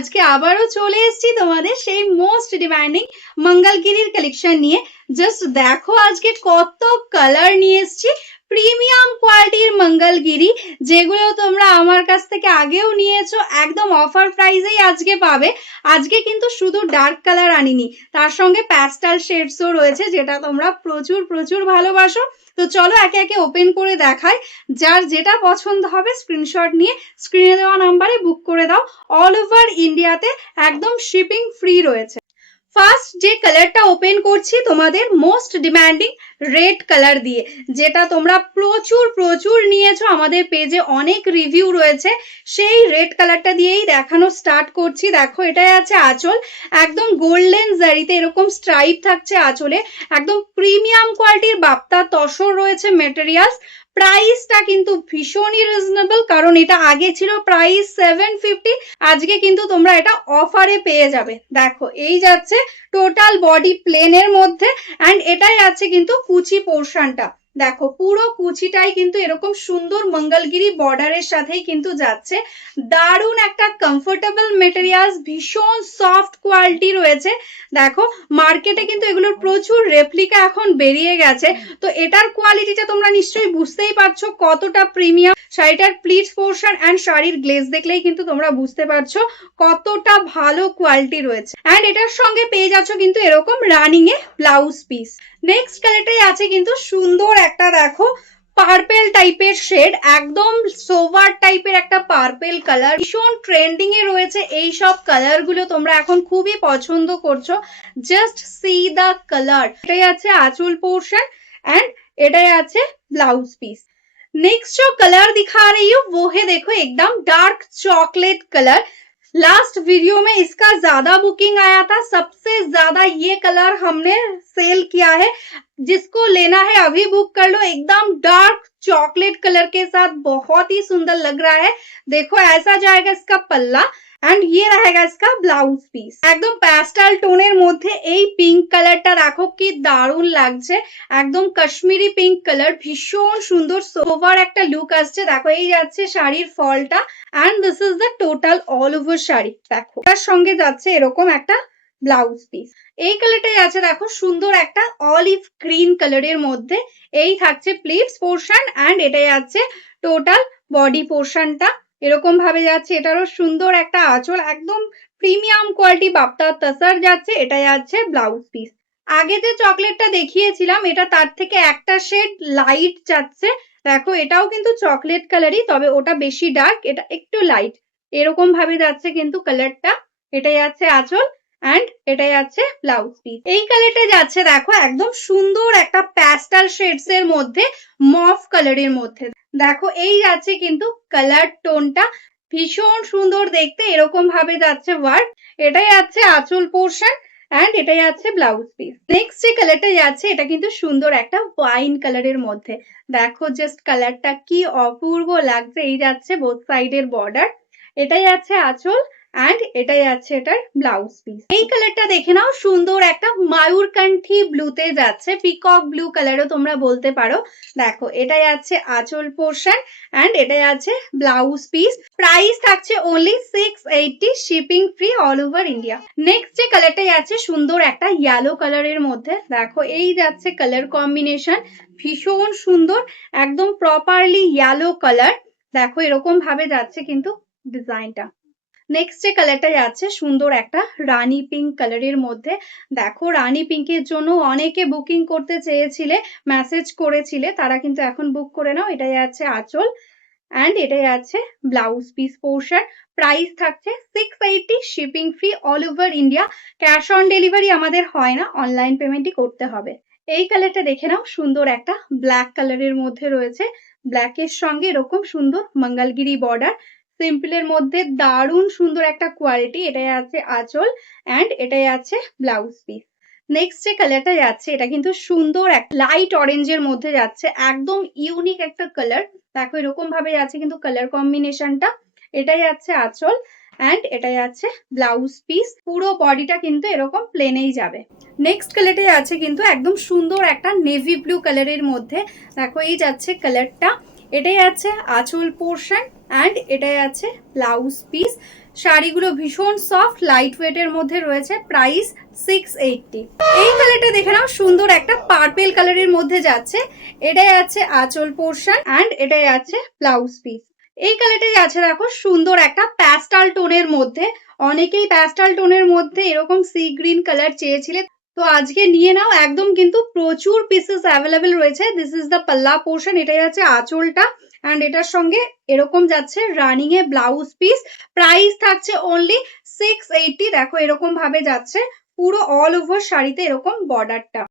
আজকে আবারও চলে এসেছি তোমাদের সেই মোস্ট ডিমান্ডিং মঙ্গলগিরির কালেকশন নিয়ে। জাস্ট দেখো আজকে কত কালার নিয়ে এসেছি, প্রিমিয়াম কোয়ালিটির মঙ্গলগিরি, যেগুলো তোমরা আমার কাছ থেকে আগেও নিয়েছো, একদম অফার প্রাইসেই আজকে পাবে। আজকে কিন্তু শুধু ডার্ক কালার আনিনি, তার সঙ্গে প্যাস্টেল শেডসও রয়েছে, যেটা তোমরা প্রচুর প্রচুর ভালোবাসো। তো চলো একে একে ওপেন করে দেখাই। যার যেটা পছন্দ হবে স্ক্রিনশট নিয়ে স্ক্রিনে দেওয়া নাম্বারে বুক করে দাও। অল ওভার ইন্ডিয়াতে একদম শিপিং ফ্রি রয়েছে। ফার্স্ট যে কালারটা ওপেন করছি তোমাদের মোস্ট ডিমান্ডিং রেড কালার দিয়ে, যেটা তোমরা প্রচুর প্রচুর নিয়েছো, আমাদের পেজে অনেক রিভিউ রয়েছে। সেই রেড কালারটা দিয়েই দেখানো স্টার্ট করছি। দেখো এটাই আছে আঁচল, একদম গোল্ডেন জারিতে এরকম স্ট্রাইপ থাকছে আঁচলে, একদম প্রিমিয়াম কোয়ালিটির বাপ্তা তসর রয়েছে মেটেরিয়ালস। প্রাইসটা কিন্তু ভীষণই রিজনেবল, কারণ এটা আগে ছিল প্রাইস 750, আজকে কিন্তু তোমরা এটা অফারে পেয়ে যাবে। দেখো এই যাচ্ছে টোটাল বডি প্লেনের মধ্যে, অ্যান্ড এটাই আছে কিন্তু কুচি পোর্শনটা। দেখো পুরো কুচিটাই কিন্তু এরকম সুন্দর মঙ্গলগিরি বর্ডারের সাথেই কিন্তু যাচ্ছে। দারুণ একটা কমফোর্টেবল মেটেরিয়ালস, ভীষণ সফট কোয়ালিটি রয়েছে। দেখো মার্কেটে কিন্তু এগুলোর প্রচুর রেপ্লিকা এখন বেরিয়ে গেছে, তো এটার কোয়ালিটিটা তোমরা নিশ্চয়ই বুঝতেই পারছো কতটা প্রিমিয়াম। শাড়িটার প্লিটস পোর্শন অ্যান্ড শাড়ির গ্লেজ দেখলেই কিন্তু তোমরা বুঝতে পারছো কতটা ভালো কোয়ালিটি রয়েছে। অ্যান্ড এটার সঙ্গে পেয়ে যাচ্ছ কিন্তু এরকম রানিং এ ব্লাউজ পিস। নেক্সট কালারটাই আছে কিন্তু সুন্দর একটা, দেখো পার্পেল টাইপের শেড, একদম সোভার টাইপের একটা পার্পেল কালার, ভীষণ ট্রেন্ডিং এ রয়েছে। এই সব কালার গুলো তোমরা এখন খুবই পছন্দ করছো। Just see the colour. এটাই আছে आंचल पोर्शन एंड एटाई আছে ब्लाउज पीस। नेक्स्ट जो कलर दिखा रही हूँ वो है देखो एकदम dark chocolate colour. Last video में इसका ज्यादा बुकिंग आया था, सबसे ज्यादा ये कलर हमने सेल किया है। जिसको लेना है अभी बुक कर लो। एकदम डार्क चॉकलेट कलर के साथ बहुत ही सुंदर लग रहा है। देखो ऐसा जाएगा इसका पल्ला, एंड ये रहेगा इसका ब्लाउज पीस। एकदम প্যাস্টেল টোনের মধ্যে এই পিঙ্ক কালারটা দেখো কি দারুণ লাগছে, একদম কাশ্মীরি পিঙ্ক কালার, ভীষণ সুন্দর সোভার একটা লুক আসছে। দেখো এই যাচ্ছে শাড়ির ফলটা, and this is the total all over sari. দেখো তার সঙ্গে যাচ্ছে এরকম একটা ব্লাউজ পিস। এই কালারটাই আছে দেখো সুন্দর একটা অলিভ গ্রিন কালারের মধ্যে। এই থাকছে প্লিটস পোর্শন, এন্ড এটাই আছে টোটাল বডি পোর্শনটা, এরকম ভাবে যাচ্ছে। এটারও সুন্দর একটা আঁচল, একদম প্রিমিয়াম কোয়ালিটি বাপ্তা তসর যাচ্ছে। এটাই আছে ব্লাউজ পিস। আগে যে চকলেটটা দেখিয়েছিলাম এটা তার থেকে একটা শেড লাইট যাচ্ছে। দেখো এটাও কিন্তু চকলেট কালারই, তবে ওটা বেশি ডার্ক, এটা একটু লাইট, এরকম ভাবে যাচ্ছে কিন্তু কালারটা। এটাই আছে আঁচল, এন্ড এটাই আছে ব্লাউজ পিস। এই কালারটা যাচ্ছে দেখো একদম সুন্দর একটা প্যাস্টেল শেডস এর মধ্যে, মফ কালারের মধ্যে। দেখো এই যাচ্ছে কিন্তু কালার টোনটা, ভীষণ সুন্দর দেখতে, এরকম ভাবে যাচ্ছে ওয়ার্ক। এটাই আছে আঁচল পোর্শন, এন্ড এটাই আছে ব্লাউজ পিস। নেক্সট যে কালারটা যাচ্ছে এটা কিন্তু সুন্দর একটা ওয়াইন কালারের মধ্যে। দেখো জাস্ট কালারটা কি অপূর্ব লাগছে। এই যাচ্ছে বোথ সাইডের বর্ডার, এটাই আছে আঁচল, এন্ড এটাই আছে এটার ব্লাউজ পিস। এই কালারটা দেখে নাও, সুন্দর একটা মায়ূরকান্ঠী ব্লুতে যাচ্ছে, পিকক ব্লু কালারও তোমরা বলতে পারো। দেখো এটাই আছে আঁচল পোর্শন, এন্ড এটাই আছে ব্লাউজ পিস। প্রাইস থাকছে only 680, shipping free all over India. Next যে কালারটাই আছে সুন্দর একটা ইয়েলো কালারের মধ্যে। দেখো এই যাচ্ছে কালার কম্বিনেশন, ভীষণ সুন্দর, একদম প্রপারলি ইয়েলো কালার। দেখো এরকম ভাবে যাচ্ছে কিন্তু ডিজাইনটা। নেক্সট যে কালারটা যাচ্ছে সুন্দর একটা রানী পিঙ্ক কালারের মধ্যে। দেখো রানী পিঙ্কের জন্য অনেকে বুকিং করতে চেয়েছিলে, মেসেজ করেছিলে, তারা কিন্তু এখন বুক করে নাও। এটাই আছে আঁচল, এন্ড এটাই আছে ব্লাউজ পিস পোর্শন। প্রাইস থাকছে 680, shipping free all over India. Cash on delivery আমাদের হয় না, অনলাইন পেমেন্টই করতে হবে। এই কালারটা দেখে নাও, সুন্দর একটা ব্ল্যাক কালারের মধ্যে রয়েছে, ব্ল্যাকের সঙ্গে এরকম সুন্দর মঙ্গলগিরি বর্ডার, সিম্পলের মধ্যে দারুণ সুন্দর একটা কোয়ালিটি। এটাই আছে আঁচল, এন্ড এটাই আছে ব্লাউজ পিস। নেক্সট যে কালারটা যাচ্ছে এটা কিন্তু সুন্দর এক লাইট অরেঞ্জের মধ্যে যাচ্ছে, একদম ইউনিক একটা কালার। দেখো এরকম ভাবে যাচ্ছে কিন্তু কালার কম্বিনেশনটা। এটাই আছে আঁচল, এন্ড এটাই আছে ব্লাউজ পিস। পুরো বডিটা কিন্তু এরকম প্লেনেই যাবে। নেক্সট কালারটাই আছে কিন্তু একদম সুন্দর একটা নেভি ব্লু কালারের মধ্যে। দেখো এই যাচ্ছে কালারটা, এটাই আছে আঁচল পোর্শন, এন্ড এটাই আছে ব্লাউজ পিস। শাড়িগুলো ভীষণ সফট লাইট ওয়েটের মধ্যে রয়েছে, প্রাইস 680। এই কালারটা দেখে নাও, সুন্দর একটা পার্পেল কালারের মধ্যে যাচ্ছে। এটাই আছে আঁচল পোর্শন অ্যান্ড এটাই আছে ব্লাউজ পিস। এই কালারটাই আছে দেখো, সুন্দর একটা প্যাস্টাল টোনের মধ্যে। অনেকেই প্যাস্টাল টোনের মধ্যে এরকম সি গ্রিন কালার চেয়েছিলে, তো আজকে নিয়ে নাও, একদম কিন্তু প্রচুর পিসেস অ্যাভেলেবেল রয়েছে। দিস ইজ দ্য পাল্লা পোর্শন, এটাই আছে আঁচলটা অ্যান্ড এটার সঙ্গে এরকম যাচ্ছে রানিং এ ব্লাউজ পিস। প্রাইস থাকছে অনলি 680। দেখো এরকম ভাবে যাচ্ছে পুরো অল ওভার শাড়িতে এরকম বর্ডারটা।